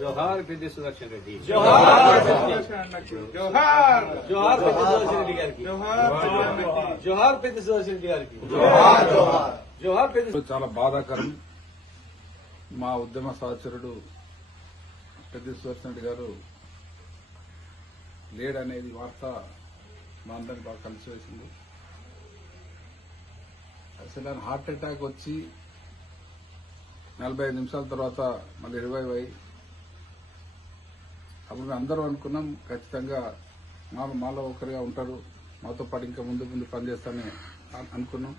జోహార్ పెద్ది సుదర్శన్ రెడ్డి. జోహార్ జోహార్ జోహార్ పెద్ది సుదర్శన్ రెడ్డి గారికి. జోహార్ పెద్ది సుదర్శన్ రెడ్డి గారికి. జోహార్ పెద్ది. చాలా బాధాకరం. మా ఉద్యమ సహచరుడు పెద్ది సుదర్శన్ రెడ్డి గారు లేడనేది వార్త మా అందరినీ బాగా కలిసి వేసింది. అసలు ఆయన హార్ట్ అటాక్ వచ్చి 45 నిమిషాల తర్వాత మళ్ళీ రివైవ్ అయ్యి అప్పుడు మేము అందరం అనుకున్నాం ఖచ్చితంగా మాలో ఒకరిగా ఉంటారు, మాతో పాటు ఇంకా ముందు ముందు పనిచేస్తానని అనుకున్నాం.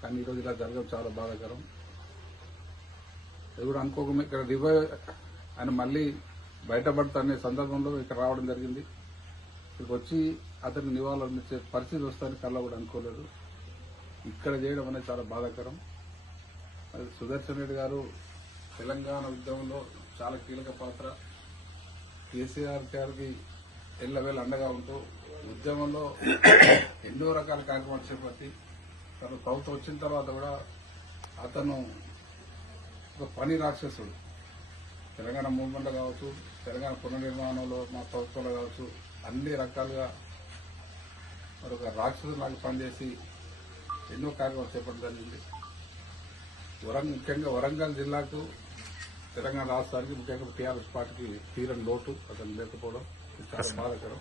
కానీ ఈరోజు ఇలా జరగడం చాలా బాధాకరం. ఇది కూడా అనుకోకుండా ఇక్కడ రివైవ్ ఆయన మళ్ళీ బయటపడతానే సందర్భంలో ఇక్కడ రావడం జరిగింది. ఇక్కడికి వచ్చి అతన్ని నివాళులు అందించే పరిస్థితి వస్తాయని కల్లా కూడా అనుకోలేదు. ఇక్కడ చేయడం అనేది చాలా బాధాకరం. అది సుదర్శన్ రెడ్డి గారు తెలంగాణ ఉద్యమంలో చాలా కీలక పాత్ర. కేసీఆర్ గారికి ఎల్లవేళ అండగా ఉంటూ ఉద్యమంలో ఎన్నో రకాల కార్యక్రమాలు చేపట్టి తను ప్రభుత్వం వచ్చిన తర్వాత కూడా అతను ఒక పని రాక్షసుడు. తెలంగాణ మూవ్మెంట్ కావచ్చు, తెలంగాణ పునర్నిర్మాణంలో మా ప్రభుత్వంలో కావచ్చు, అన్ని రకాలుగా మరొక రాక్షసుడు నాకు పనిచేసి ఎన్నో కార్యక్రమాలు చేపట్టడం జరిగింది. ముఖ్యంగా వరంగల్ జిల్లాకు, తెలంగాణ రాష్ట్రానికి, ముఖ్యంగా టీఆర్ఎస్ పార్టీకి తీరని లోటు అతను లేకపోవడం చాలా బాధాకరం.